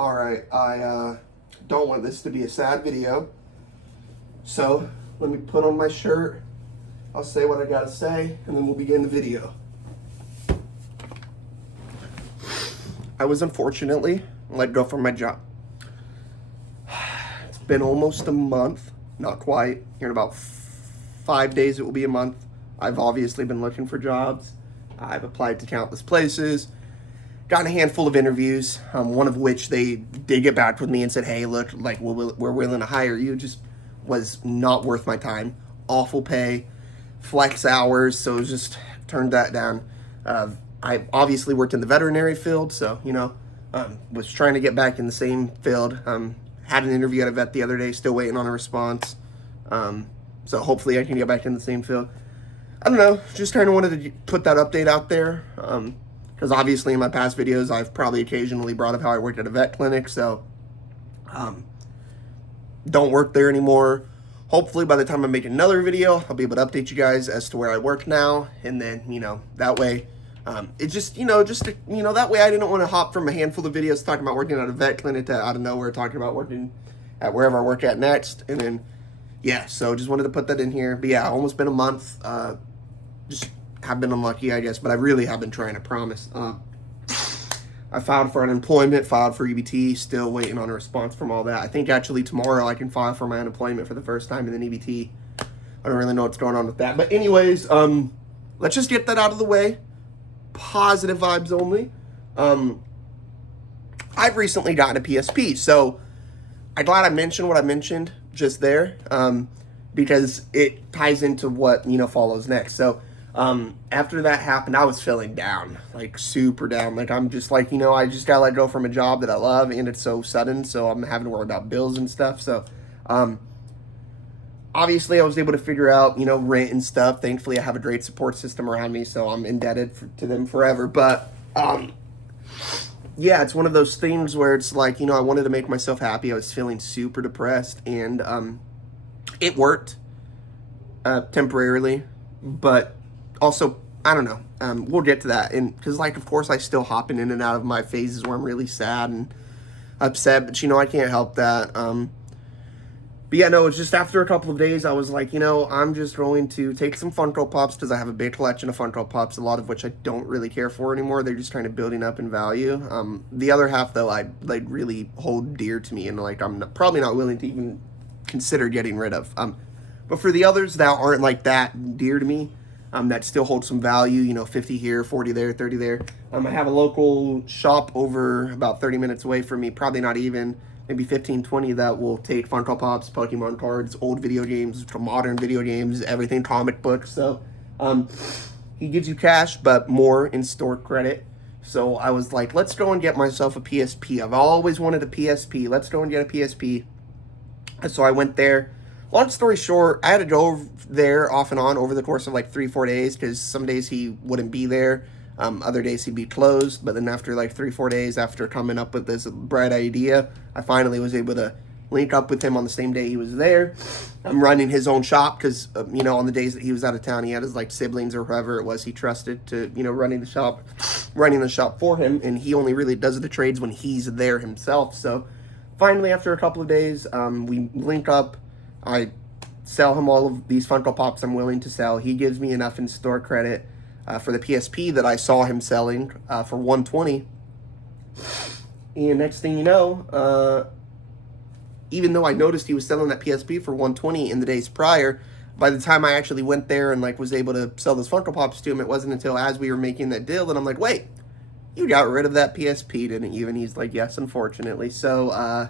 Alright, I don't want this to be a sad video. So, let me put on my shirt. I'll say what I gotta say, and then we'll begin the video. I was unfortunately let go from my job. It's been almost a month, not quite. Here in about 5 days it will be a month. I've obviously been looking for jobs. I've applied to countless places. Gotten a handful of interviews, one of which they did get back with me and said, hey, look, like we're willing to hire you. Just was not worth my time. Awful pay, flex hours, so it was just turned that down. I obviously worked in the veterinary field, so, was trying to get back in the same field. Had an interview at a vet the other day, still waiting on a response. So hopefully I can get back in the same field. I don't know, just kind of wanted to put that update out there. Because obviously in my past videos, I've probably occasionally brought up how I worked at a vet clinic, so don't work there anymore. Hopefully by the time I make another video, I'll be able to update you guys as to where I work now, and then, that way, it just, that way I didn't want to hop from a handful of videos talking about working at a vet clinic to out of nowhere talking about working at wherever I work at next, and then, yeah, so just wanted to put that in here. But yeah, almost been a month, just have been unlucky, I guess, but I really have been trying to promise. I filed for unemployment, filed for EBT, still waiting on a response from all that. I think actually tomorrow I can file for my unemployment for the first time in an EBT. I don't really know what's going on with that. But anyways, let's just get that out of the way. Positive vibes only. I've recently gotten a PSP, so I'm glad I mentioned what I mentioned just there, because it ties into what, follows next. So, after that happened, I was feeling down, like super down. Like I'm just like, I just got let go from a job that I love, and it's so sudden, so I'm having to worry about bills and stuff. So, obviously I was able to figure out, rent and stuff. Thankfully I have a great support system around me, so I'm indebted to them forever. But, yeah, it's one of those things where it's like, I wanted to make myself happy. I was feeling super depressed, and, it worked, temporarily, but also, I don't know, we'll get to that, and because, of course, I still hopping in and out of my phases where I'm really sad and upset, but, I can't help that. But yeah, no, it's just after a couple of days, I was like, I'm just going to take some Funko Pops, because I have a big collection of Funko Pops, a lot of which I don't really care for anymore. They're just kind of building up in value. The other half, though, I really hold dear to me, and I'm probably not willing to even consider getting rid of. But for the others that aren't that dear to me, that still hold some value, 50 here, 40 there, 30 there. I have a local shop over about 30 minutes away from me, probably not even, maybe 15, 20, that will take Funko Pops, Pokemon cards, old video games, modern video games, everything, comic books. So he gives you cash, but more in store credit. So I was like, let's go and get myself a PSP. I've always wanted a PSP. Let's go and get a PSP. And so I went there. Long story short, I had to go there off and on over the course of 3-4 days, because some days he wouldn't be there, other days he'd be closed. But then after 3-4 days, after coming up with this bright idea, I finally was able to link up with him on the same day he was there. I'm running his own shop because, on the days that he was out of town, he had his siblings or whoever it was he trusted to, running the shop for him, and he only really does the trades when he's there himself. So finally, after a couple of days, we link up. I sell him all of these Funko Pops I'm willing to sell. He gives me enough in store credit for the PSP that I saw him selling for $120. And next thing you know, even though I noticed he was selling that PSP for $120 in the days prior, by the time I actually went there and was able to sell those Funko Pops to him, it wasn't until as we were making that deal that I'm like, wait, you got rid of that PSP, didn't you? And he's like, yes, unfortunately. So,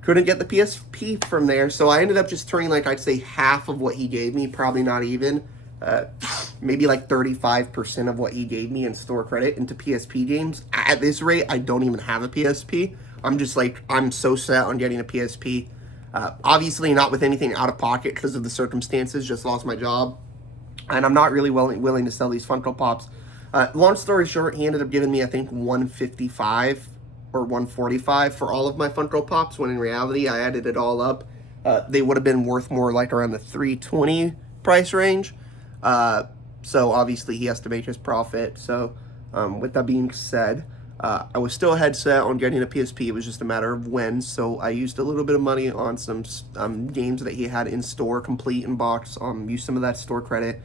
couldn't get the PSP from there, so I ended up just turning I'd say half of what he gave me, probably not even, maybe 35% of what he gave me in store credit into PSP games. At this rate, I don't even have a PSP. I'm just I'm so set on getting a PSP. Obviously not with anything out of pocket because of the circumstances, just lost my job, and I'm not really willing to sell these Funko Pops. Long story short, he ended up giving me, I think, $155 or $145 for all of my Funko Pops, when in reality I added it all up. They would have been worth more around the $320 price range. So obviously he has to make his profit. So with that being said, I was still head set on getting a PSP. It was just a matter of when. So I used a little bit of money on some games that he had in store, complete in box. Used some of that store credit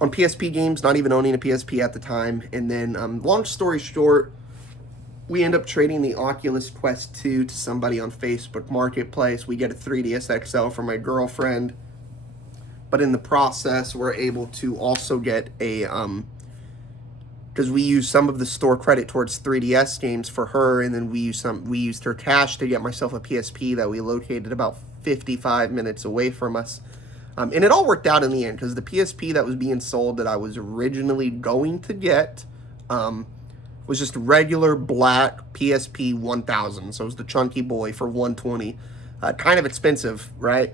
on PSP games, not even owning a PSP at the time. And then, long story short, we end up trading the Oculus Quest 2 to somebody on Facebook Marketplace. We get a 3DS XL for my girlfriend. But in the process, we're able to also get a, because we used some of the store credit towards 3DS games for her, and then we used her cash to get myself a PSP that we located about 55 minutes away from us. And it all worked out in the end, because the PSP that was being sold that I was originally going to get, was just a regular black PSP 1000. So it was the chunky boy for $120. Kind of expensive, right?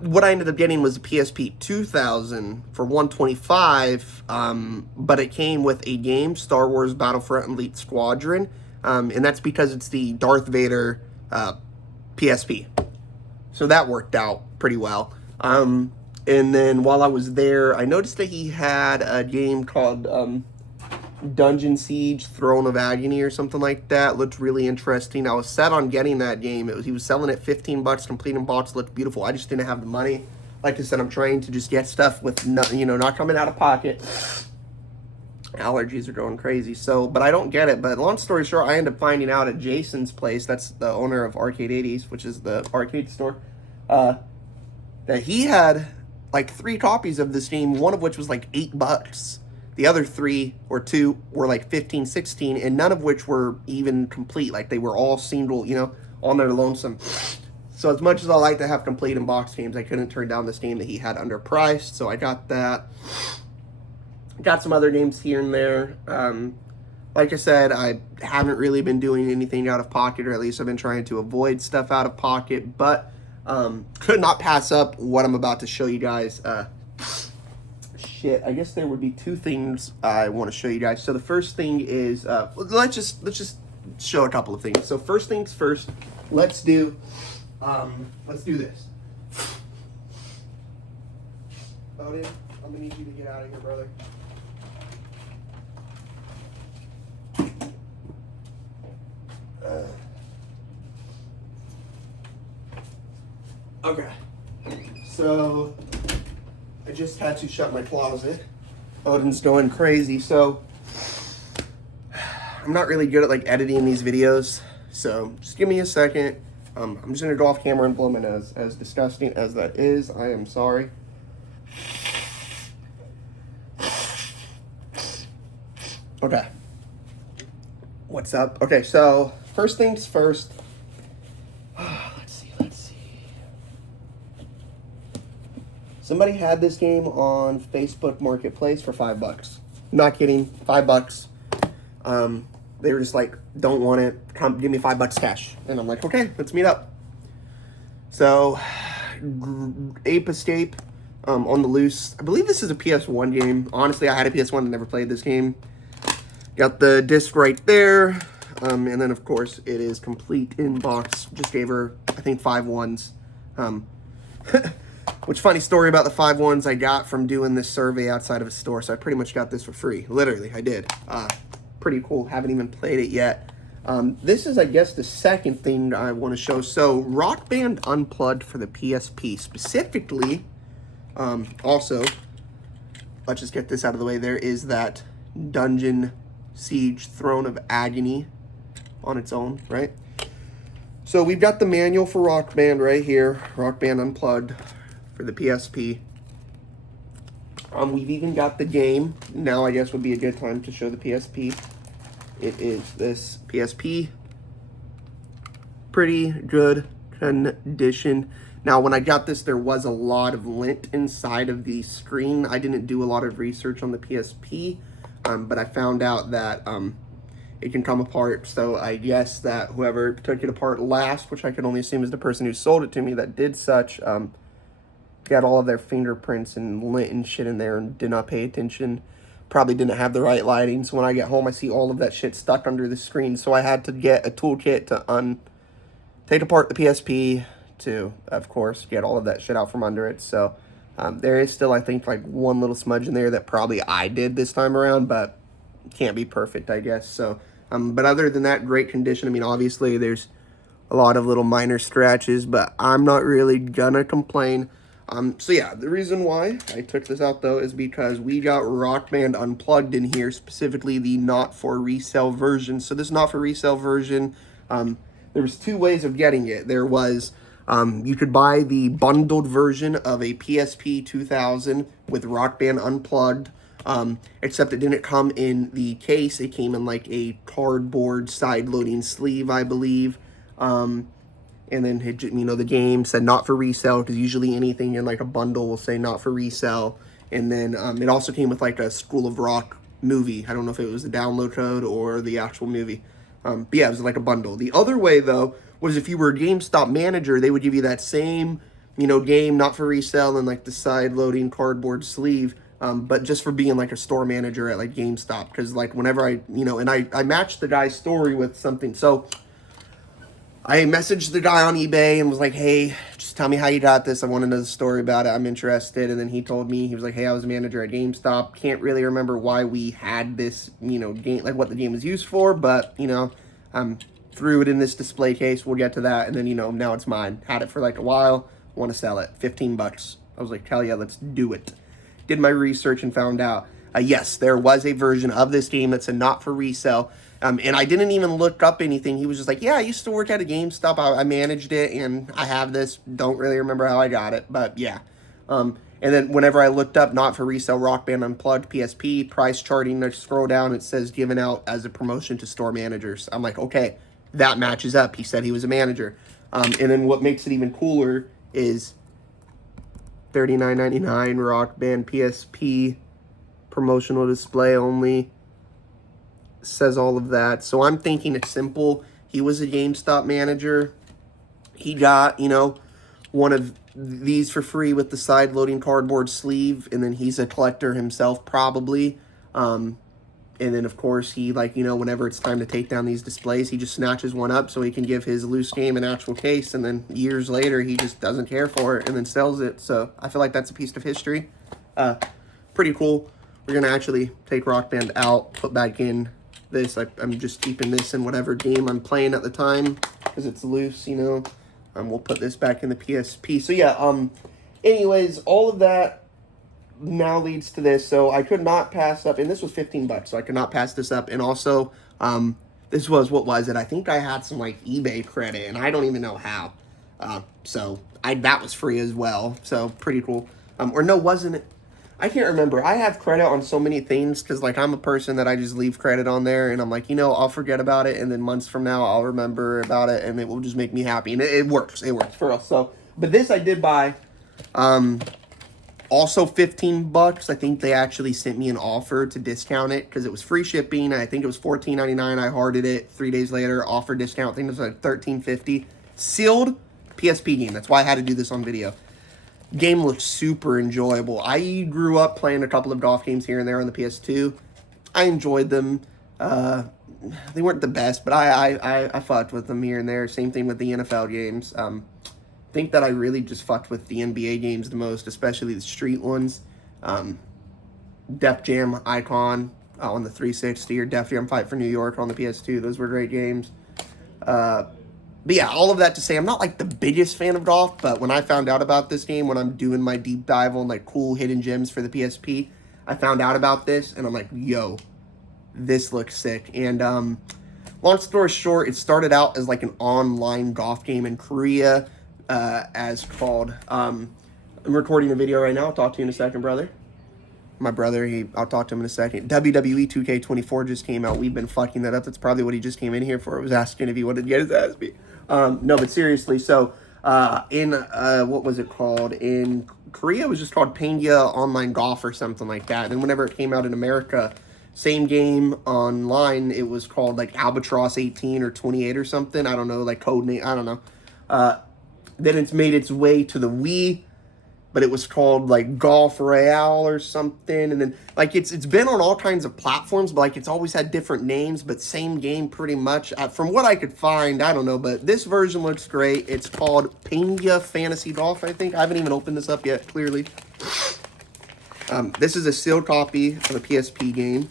What I ended up getting was a PSP 2000 for $125, but it came with a game, Star Wars Battlefront Elite Squadron, and that's because it's the Darth Vader PSP. So that worked out pretty well. And then while I was there, I noticed that he had a game called Dungeon Siege, Throne of Agony or something like that. Looked really interesting. I was set on getting that game. He was selling it $15, complete in box. Looked beautiful. I just didn't have the money. Like I said, I'm trying to just get stuff with, not coming out of pocket. Allergies are going crazy. So, but I don't get it. But long story short, I end up finding out at Jason's place, that's the owner of Arcade 80s, which is the arcade store, that he had like 3 copies of this game, one of which was like $8. The other 3 or 2 were like 15, 16, and none of which were even complete. Like they were all single, on their lonesome. So as much as I like to have complete in box games, I couldn't turn down this game that he had underpriced. So I got that. Got some other games here and there. Like I said, I haven't really been doing anything out of pocket, or at least I've been trying to avoid stuff out of pocket, but could not pass up what I'm about to show you guys. I guess there would be 2 things I want to show you guys. So the first thing is, let's just show a couple of things. So first things first, let's do this. Odin, I'm gonna need you to get out of here, brother. Okay, so I just had to shut my closet. Odin's going crazy, so I'm not really good at like editing these videos, so just give me a second. I'm just gonna go off camera and blow my nose. As disgusting as that is, I am sorry. Okay, what's up? Okay, so first things first. Let's see. Somebody had this game on Facebook Marketplace for $5. Not kidding, $5. They were just like, don't want it, come give me $5 cash. And I'm like, okay, let's meet up. So, Ape Escape, on the loose. I believe this is a PS1 game. Honestly, I had a PS1 and never played this game. Got the disc right there. And then, of course, it is complete in box. Just gave her, I think, 5 ones. Which, funny story about the 5 ones I got from doing this survey outside of a store. So I pretty much got this for free. Literally, I did. Pretty cool. Haven't even played it yet. This is, I guess, the second thing I want to show. So, Rock Band Unplugged for the PSP. Specifically, also, let's just get this out of the way. There is that Dungeon Siege Throne of Agony on its own, right? So we've got the manual for Rock Band right here. Rock Band Unplugged for the PSP. We've even got the game. Now I guess would be a good time to show the PSP. It is this PSP. Pretty good condition. Now when I got this, there was a lot of lint inside of the screen. I didn't do a lot of research on the PSP. But I found out that it can come apart, so I guess that whoever took it apart last, which I can only assume is the person who sold it to me that did such, got all of their fingerprints and lint and shit in there and did not pay attention. Probably didn't have the right lighting, so when I get home I see all of that shit stuck under the screen, so I had to get a toolkit to take apart the PSP to, of course, get all of that shit out from under it, so... there is still, I think, like one little smudge in there that probably I did this time around, but can't be perfect, I guess. So, but other than that, great condition. I mean, obviously there's a lot of little minor scratches, but I'm not really gonna complain. So yeah, the reason why I took this out though is because we got Rock Band Unplugged in here, specifically the not for resale version. So this not for resale version, there was two ways of getting it. There was you could buy the bundled version of a PSP 2000 with Rock Band Unplugged, except it didn't come in the case. It came in like a cardboard side-loading sleeve, I believe. And then, the game said not for resale, because usually anything in like a bundle will say not for resale. And then it also came with like a School of Rock movie. I don't know if it was the download code or the actual movie. But yeah, it was like a bundle. The other way, though, was if you were a GameStop manager, they would give you that same, game not for resale and like the side-loading cardboard sleeve. But just for being like a store manager at like GameStop. Because like whenever I matched the guy's story with something. So I messaged the guy on eBay and was like, hey, just tell me how you got this. I want to know the story about it. I'm interested. And then he told me, he was like, hey, I was a manager at GameStop. Can't really remember why we had this, game, like what the game was used for. But, threw it in this display case. We'll get to that. And then, now it's mine. Had it for like a while. Want to sell it. $15. I was like, hell yeah, let's do it. Did my research and found out, yes, there was a version of this game that's a not for resale. And I didn't even look up anything. He was just like, yeah, I used to work at a GameStop. I managed it, and I have this. Don't really remember how I got it, but yeah. And then whenever I looked up not for resale Rock Band Unplugged PSP, price charting, I scroll down, it says given out as a promotion to store managers. I'm like, okay, that matches up. He said he was a manager. And then what makes it even cooler is $39.99 Rock Band PSP promotional display only. Says all of that. So I'm thinking it's simple. He was a GameStop manager. He got, one of these for free with the side-loading cardboard sleeve, and then he's a collector himself, probably. And then, of course, he, whenever it's time to take down these displays, he just snatches one up so he can give his loose game an actual case, and then years later, he just doesn't care for it and then sells it. So I feel like that's a piece of history. Pretty cool. We're going to actually take Rock Band out, put back in this. I'm just keeping this in whatever game I'm playing at the time because it's loose, we'll put this back in the PSP. So yeah, anyways, all of that now leads to this. So I could not pass up, and this was $15, so I could not pass this up. And also, this was, what was it? I think I had some like eBay credit, and I don't even know how. So that was free as well. So pretty cool. Or no, wasn't it? I can't remember. I have credit on so many things because, I'm a person that I just leave credit on there, and I'm like, I'll forget about it, and then months from now, I'll remember about it, and it will just make me happy, and it works. It works for us. So, but this I did buy, also $15. I think they actually sent me an offer to discount it because it was free shipping. I think it was $14.99. I hearted it 3 days later. Offer discount. I think it was like $13.50. Sealed PSP game. That's why I had to do this on video. Game looks super enjoyable. I grew up playing a couple of golf games here and there on the PS2. I enjoyed them. They weren't the best, but I fucked with them here and there. Same thing with the NFL games. I think that I really just fucked with the NBA games the most, especially the street ones. Def Jam Icon on the 360 or Def Jam Fight for New York on the PS2. Those were great games. But yeah, all of that to say, I'm not like the biggest fan of golf, but when I found out about this game, when I'm doing my deep dive on like cool hidden gems for the PSP, I found out about this, and I'm like, yo, this looks sick. And long story short, it started out as like an online golf game in Korea, as called, I'm recording a video right now. I'll talk to you in a second, brother. My brother, I'll talk to him in a second. WWE 2K24 just came out. We've been fucking that up. That's probably what he just came in here for. I was asking if he wanted to get his ass beat. No, but seriously, so what was it called? In Korea, it was just called Pangya Online Golf or something like that. And whenever it came out in America, same game online, it was called like Albatross 18 or 28 or something. I don't know, like code name, I don't know. Then it's made its way to the Wii, but it was called like Golf Royale or something. And then like it's been on all kinds of platforms, but like it's always had different names, but same game pretty much. From what I could find, I don't know, but this version looks great. It's called Pangya Fantasy Golf, I think. I haven't even opened this up yet, clearly. This is a sealed copy of a PSP game.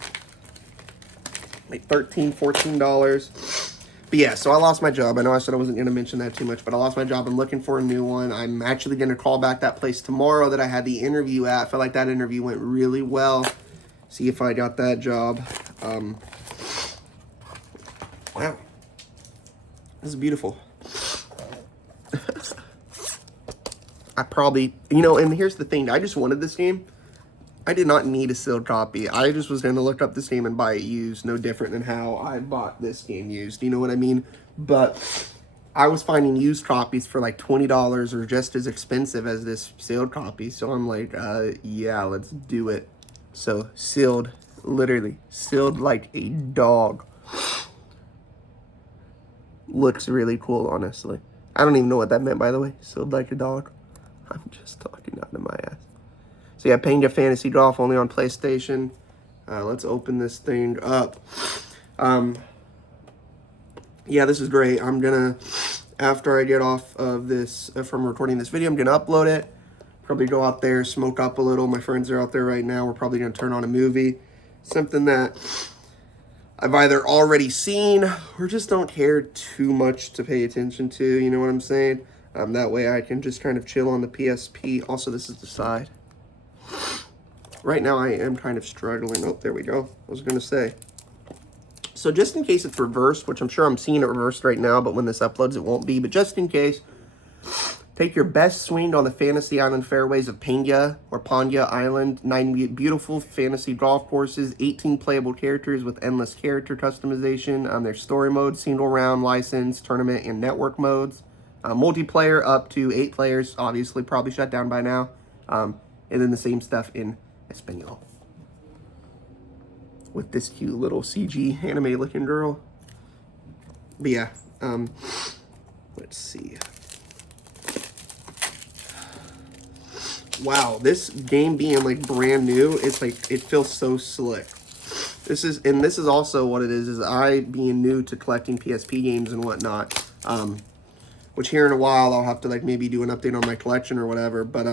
like $13, $14. But yeah, so I lost my job. I know I said I wasn't going to mention that too much, but I lost my job. I'm looking for a new one. I'm actually going to call back that place tomorrow that I had the interview at. I feel like that interview went really well. See if I got that job. Wow. This is beautiful. I probably, you know, and here's the thing. I just wanted this game. I did not need a sealed copy. I just was going to look up this game and buy it used. No different than how I bought this game used. You know what I mean? But I was finding used copies for like $20 or just as expensive as this sealed copy. So I'm like, yeah, let's do it. So sealed, literally sealed like a dog. Looks really cool, honestly. I don't even know what that meant, by the way. Sealed like a dog. I'm just talking out of my ass. So yeah, Panga Fantasy Golf only on PlayStation. Let's open this thing up. Yeah, this is great. I'm gonna, after I get off of this, from recording this video, I'm gonna upload it. Probably go out there, smoke up a little. My friends are out there right now. We're probably gonna turn on a movie. Something that I've either already seen or just don't care too much to pay attention to. You know what I'm saying? That way I can just kind of chill on the PSP. Also, this is the side. Right now I am kind of struggling. Oh, there we go. I was going to say. So just in case it's reversed, which I'm sure I'm seeing it reversed right now, but when this uploads it won't be. But just in case, take your best swing on the Fantasy Island fairways of Panga or Panga Island. 9 beautiful fantasy golf courses, 18 playable characters with endless character customization. There's story mode, single round, license, tournament, and network modes. Multiplayer up to 8 players, obviously probably shut down by now. And then the same stuff in Espanol. With this cute little CG anime looking girl. But yeah, let's see. Wow, this game being like brand new, it's like, it feels so slick. This is also what it is I being new to collecting PSP games and whatnot. Which here in a while I'll have to like maybe do an update on my collection or whatever, but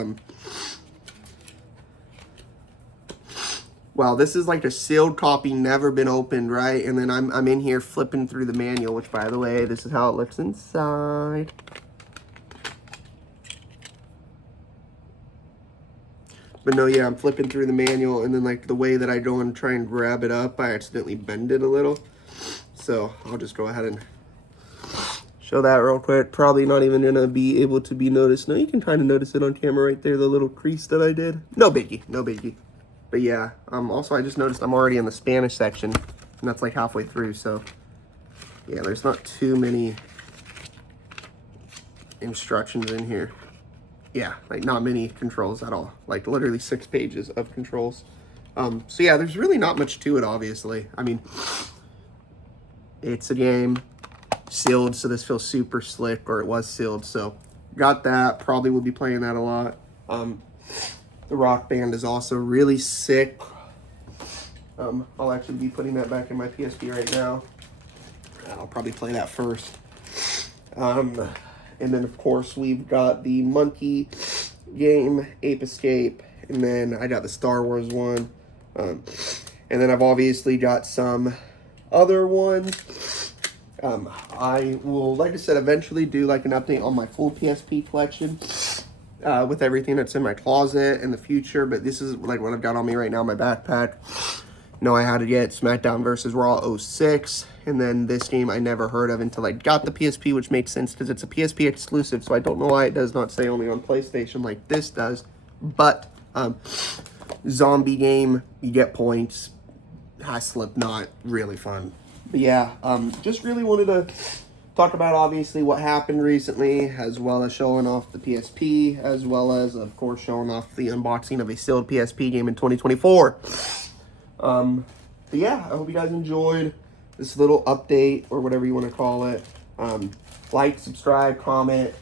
wow, this is like a sealed copy, never been opened, right? And then I'm in here flipping through the manual, which by the way, this is how it looks inside. But no, yeah, I'm flipping through the manual, and then like the way that I go and try and grab it up, I accidentally bend it a little. So I'll just go ahead and show that real quick. Probably not even gonna be able to be noticed. No, you can kind of notice it on camera right there, the little crease that I did. No biggie, no biggie. But yeah, also I just noticed I'm already in the Spanish section, and that's like halfway through, so yeah, there's not too many instructions in here. Yeah, like not many controls at all. Like literally 6 pages of controls. So yeah, there's really not much to it, obviously. I mean, it's a game sealed, so this feels super slick, or it was sealed, so got that. Probably will be playing that a lot. The Rock Band is also really sick. I'll actually be putting that back in my PSP right now. I'll probably play that first. And then, of course, we've got the Monkey game, Ape Escape, and then I got the Star Wars one. And then I've obviously got some other ones. I will, like I said, eventually do like an update on my full PSP collection with everything that's in my closet in the future. But this is like what I've got on me right now, my backpack. No, I had to get SmackDown vs. Raw 06, and then this game I never heard of until I got the PSP, which makes sense because it's a PSP exclusive, so I don't know why it does not say only on PlayStation like this does. But zombie game, you get points, has Slipknot, really fun. But yeah, just really wanted to talk about obviously what happened recently, as well as showing off the PSP, as well as of course showing off the unboxing of a sealed PSP game in 2024. But yeah, I hope you guys enjoyed this little update, or whatever you want to call it. Like, subscribe, comment.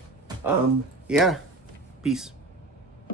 Yeah, peace.